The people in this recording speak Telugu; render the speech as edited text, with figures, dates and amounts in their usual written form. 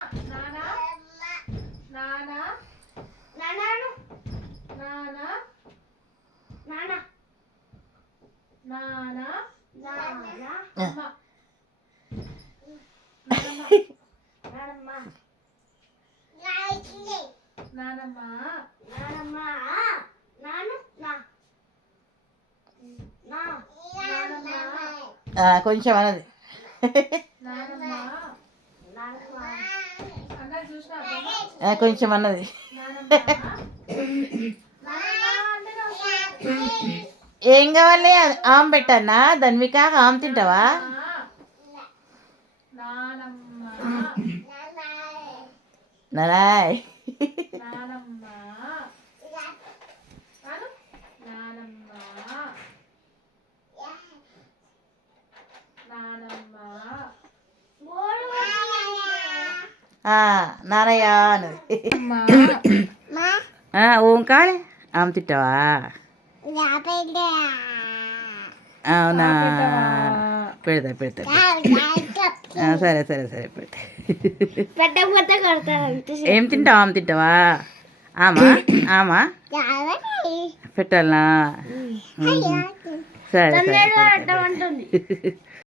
నానా నానా నానా నానా నానా నానా నానా అమ్మ నానమ్మ నానమ్మ నానమ్మ నాను నా నా నానమ్మ కొంచెం అన్నది నానమ్మ నానమ్మ అన్న చూసినా కొంచెం అన్నది నానమ్మ ఏం కావాలి ఆమె పెట్టన్నా ధన్విక ఆమె తింటావా నానమ్మ నరాయ్ నానమ్మ నానమ్మ నానమ్మ నానయ్య అన్నది ఓంకాయ ఆమె తింటావా అవునా పెడతా పెడతా సరే సరే సరే పెడతా ఏం తింటావా ఆమె తింటావా ఆమా ఆమా పెట్టాలనా సరే సరే